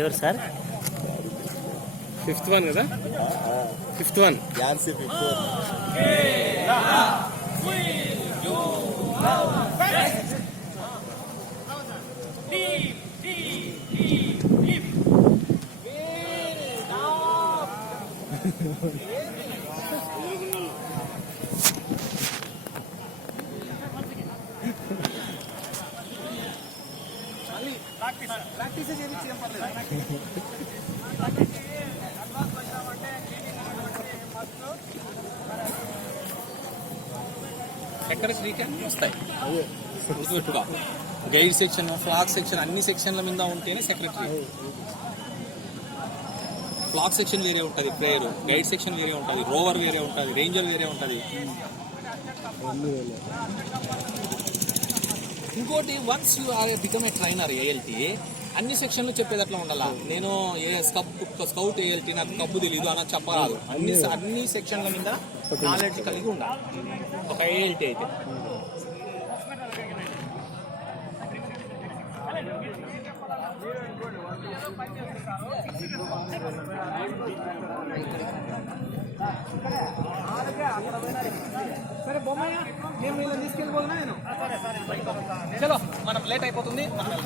ఎవరు sir? 5th one కదా? 5th one. Jhansi 5th one. ఎక్కడ శ్రీకాంత్ వస్తాయి గుర్తుపెట్టుకో. గైడ్ సెక్షన్, ఫ్లాగ్ సెక్షన్, అన్ని సెక్షన్ల మీద ఉంటేనే సెక్రటరీ. ఫ్లాగ్ సెక్షన్ వేరే ఉంటుంది, ప్రేయర్ గైడ్ సెక్షన్ వేరే ఉంటుంది, రోవర్ వేరే ఉంటుంది, రేంజర్ వేరే ఉంటుంది. ఇంకోటి, once you are become a trainer ALT, అన్ని సెక్షన్లు చెప్పేది అట్లా ఉండాలా. నేను స్కౌట్ ఏఎల్టీ నాకు కబ్బు తెలీదు అన్న చెప్పరాదు. అన్ని సెక్షన్ల మీద నాలెడ్జ్ కలిగి ఉండాలి ఒక ఏఎల్టీ అయితే. సరే బొమ్మయ్య, నేను తీసుకెళ్ళిపోతున్నా. నేను చలో, మనం లేట్ అయిపోతుంది, మనం వెళ్దాం.